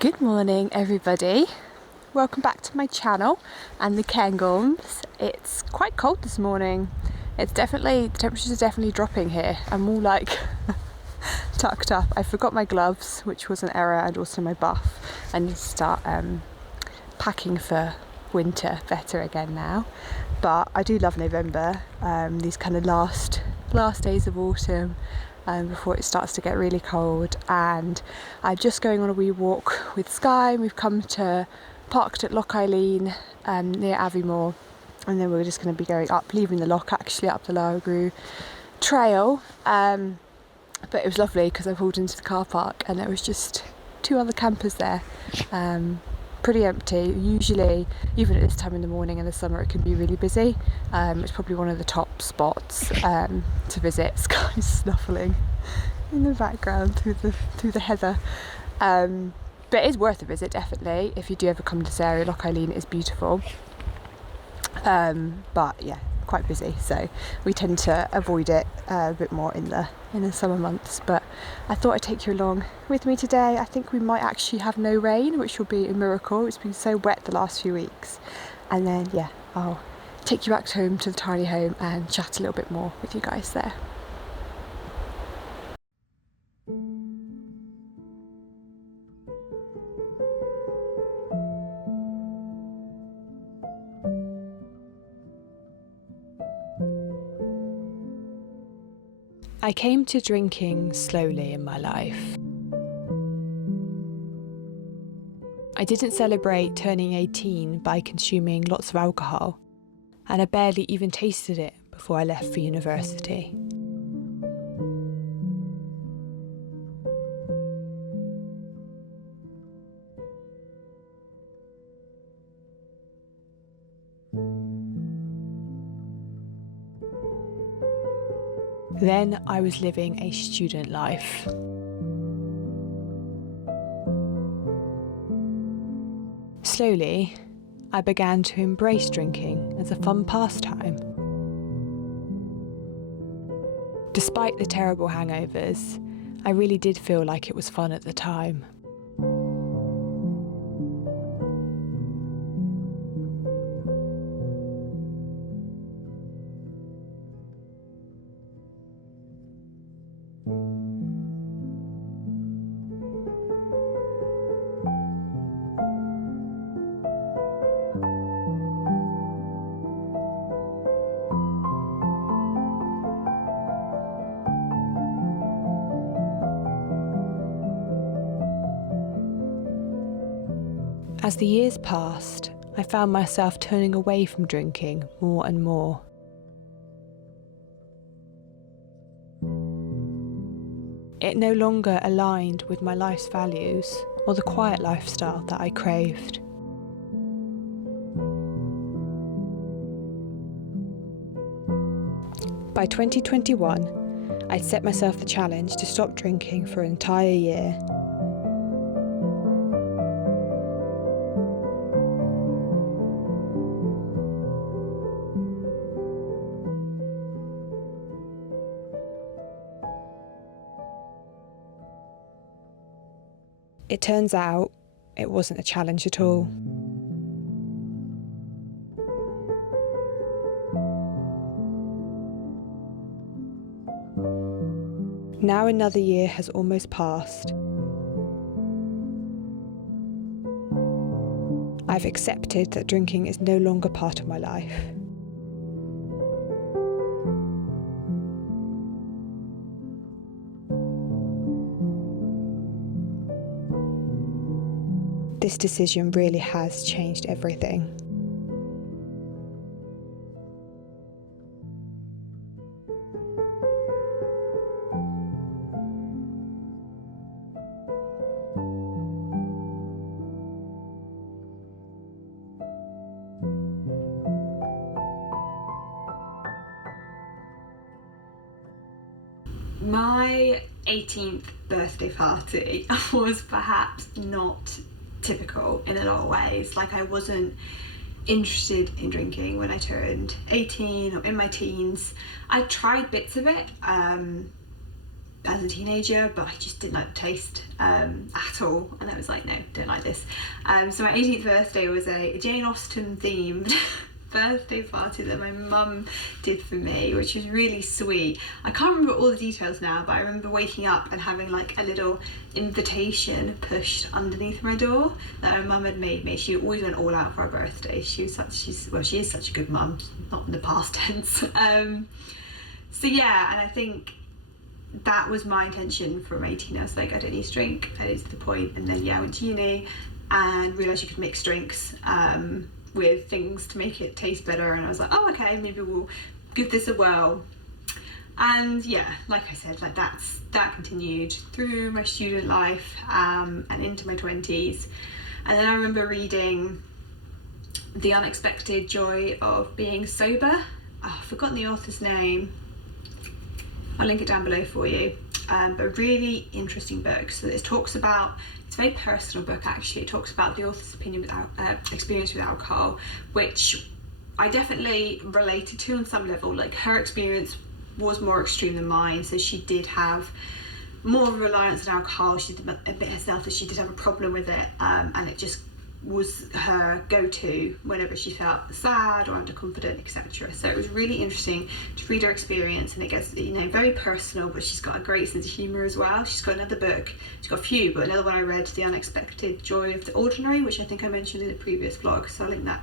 Good morning everybody, welcome back to my channel and the Cairngorms. It's quite cold this morning. The temperatures are definitely dropping here. I'm all like tucked up. I forgot my gloves, which was an error, and also my buff. I need to start packing for winter better again now. But I do love November, these kind of last days of autumn before it starts to get really cold. And I'm just going on a wee walk with Skye. We've parked at Loch Eileen near Aviemore, and then we're just going to be going up, leaving the loch actually, up the Laragrew trail. But it was lovely because I pulled into the car park and there was just 2 other campers there. Pretty empty. Usually, even at this time in the morning in the summer, it can be really busy. It's probably one of the top spots to visit. Skye's snuffling in the background through the heather. But it is worth a visit, definitely, if you do ever come to this area. Loch Eileen is beautiful. But yeah, quite busy, so we tend to avoid it a bit more in the summer months. But I thought I'd take you along with me today. I think we might actually have no rain, which will be a miracle. It's been so wet the last few weeks. And then yeah, I'll take you back home to the tiny home and chat a little bit more with you guys there. I came to drinking slowly in my life. I didn't celebrate turning 18 by consuming lots of alcohol, and I barely even tasted it before I left for university. Then I was living a student life. Slowly, I began to embrace drinking as a fun pastime. Despite the terrible hangovers, I really did feel like it was fun at the time. As the years passed, I found myself turning away from drinking more and more. It no longer aligned with my life's values or the quiet lifestyle that I craved. By 2021, I'd set myself the challenge to stop drinking for an entire year. It turns out it wasn't a challenge at all. Now another year has almost passed. I've accepted that drinking is no longer part of my life. This decision really has changed everything. My 18th birthday party was perhaps not typical in a lot of ways. Like, I wasn't interested in drinking when I turned 18 or in my teens. I tried bits of it as a teenager, but I just didn't like the taste at all, and I was like, no, don't like this. So my 18th birthday was a Jane Austen themed birthday party that my mum did for me, which was really sweet. I can't remember all the details now, but I remember waking up and having like a little invitation pushed underneath my door that my mum had made me. She always went all out for her birthday. She is such a good mum, not in the past tense. So yeah, and I think that was my intention from 18. I was like, I don't need to drink, I need to the point. And then I went to uni and realised you could mix drinks with things to make it taste better, and I was like, oh, okay, maybe we'll give this a whirl. And yeah, like I said, like that continued through my student life and into my 20s. And then I remember reading The Unexpected Joy of Being Sober. I've forgotten the author's name, I'll link it down below for you. But a really interesting book. So this talks about, it's a very personal book actually. It talks about the author's experience with alcohol, which I definitely related to on some level. Like, her experience was more extreme than mine, so she did have more of a reliance on alcohol. She did admit herself that she did have a problem with it, and it just was her go-to whenever she felt sad or underconfident, etc. So it was really interesting to read her experience, and it gets, very personal, but she's got a great sense of humour as well. She's got another book, she's got a few, but another one I read, The Unexpected Joy of the Ordinary, which I think I mentioned in a previous vlog, so I'll link that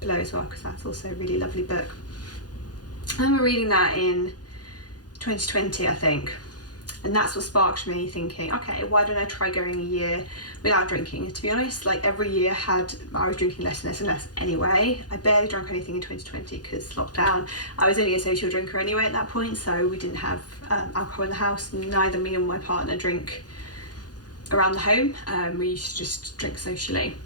below as well, because that's also a really lovely book. I remember reading that in 2020, I think. And that's what sparked me thinking, okay, why don't I try going a year without drinking? To be honest, like, every year I was drinking less and less anyway. I barely drank anything in 2020 because lockdown. I was only a social drinker anyway at that point, so we didn't have alcohol in the house. Neither me or my partner drink around the home. We used to just drink socially.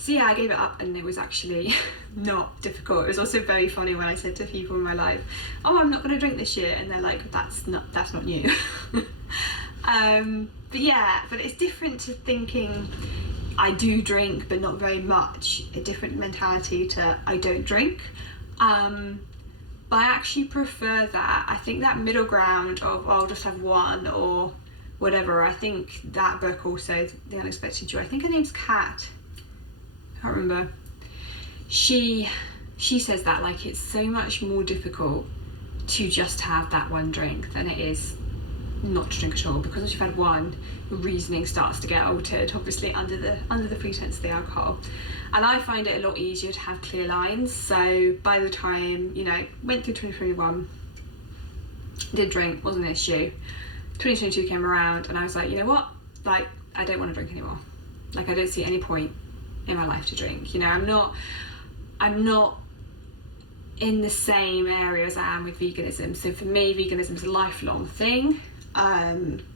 So yeah, I gave it up, and it was actually not difficult. It was also very funny when I said to people in my life, oh, I'm not going to drink this year, and they're like, that's not you. But it's different to thinking I do drink but not very much, a different mentality to I don't drink. But I actually prefer that. I think that middle ground of, I'll just have one or whatever. I think that book also, The Unexpected Joy, I think her name's Kat, I can't remember. She says that, like, it's so much more difficult to just have that one drink than it is not to drink at all, because once you've had one, your reasoning starts to get altered, obviously under the pretense of the alcohol. And I find it a lot easier to have clear lines. So by the time, went through 2021, did drink, wasn't an issue. 2022 came around, and I was like, you know what, like, I don't want to drink anymore. Like, I don't see any point in my life to drink. I'm not in the same area as I am with veganism. So for me, veganism is a lifelong thing. I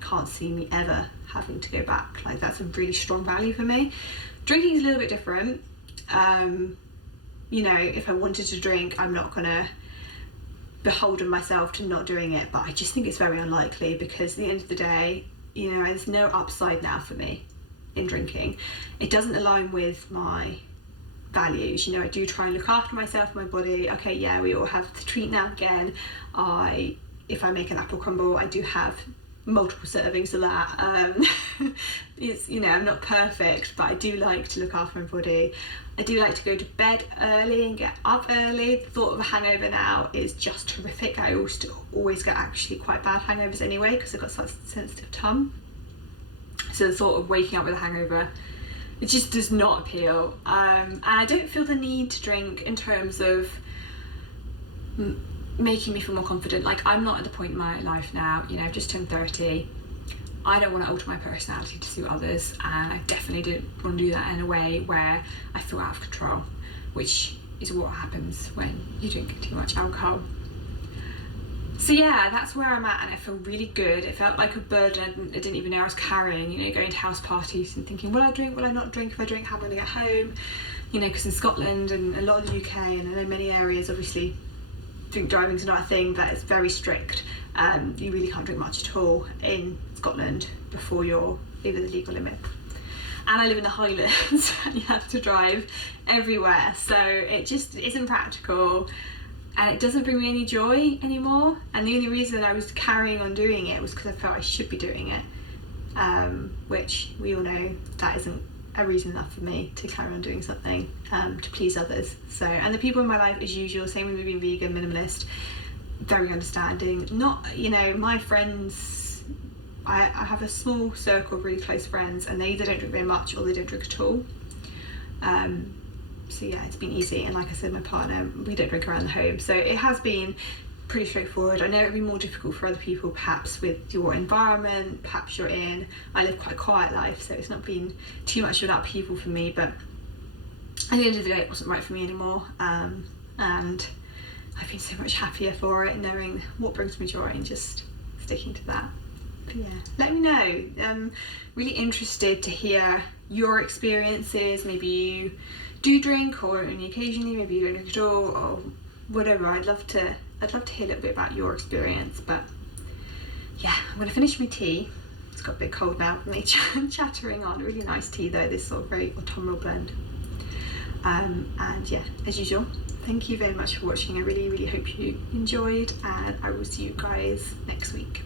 can't see me ever having to go back. Like, that's a really strong value for me. Drinking is a little bit different. If I wanted to drink, I'm not gonna beholden myself to not doing it, but I just think it's very unlikely, because at the end of the day, there's no upside now for me in drinking. It doesn't align with my values. I do try and look after myself and my body. Okay, yeah, we all have to treat now and again. If I make an apple crumble, I do have multiple servings of that. I'm not perfect, but I do like to look after my body. I do like to go to bed early and get up early. The thought of a hangover now is just horrific. I always get actually quite bad hangovers anyway, because I've got such a sensitive tongue. So the thought of waking up with a hangover, it just does not appeal. And I don't feel the need to drink in terms of making me feel more confident. Like, I'm not at the point in my life now, I've just turned 30. I don't want to alter my personality to suit others, and I definitely don't want to do that in a way where I feel out of control, which is what happens when you drink too much alcohol. So yeah, that's where I'm at, and I feel really good. It felt like a burden I didn't even know I was carrying, going to house parties and thinking, will I drink, will I not drink? If I drink, how am I going to get home? Because in Scotland and a lot of the UK, and I know many areas, obviously, drink driving's not a thing, that is very strict. You really can't drink much at all in Scotland before you're over the legal limit. And I live in the Highlands and you have to drive everywhere, so it just isn't practical and it doesn't bring me any joy anymore. And the only reason I was carrying on doing it was because I felt I should be doing it, which we all know that isn't a reason enough for me to carry on doing something to please others. So, and the people in my life, as usual, same with me being vegan, minimalist, very understanding. Not, you know, my friends, I have a small circle of really close friends and they either don't drink very much or they don't drink at all. So yeah, it's been easy. And like I said, my partner, we don't drink around the home, so it has been pretty straightforward. I know it'd be more difficult for other people, perhaps with your environment, perhaps you're in, I live quite a quiet life, so it's not been too much of an upheaval for me, but at the end of the day it wasn't right for me anymore. And I've been so much happier for it, knowing what brings me joy and just sticking to that. But yeah, let me know. I'm really interested to hear your experiences. Maybe you do drink, or only occasionally, maybe you don't drink at all, or whatever. I'd love to hear a little bit about your experience. But yeah, I'm gonna finish my tea. It's got a bit cold now for me chattering on. Really nice tea though, this sort of very autumnal blend. And yeah, as usual, thank you very much for watching. I really hope you enjoyed, and I will see you guys next week.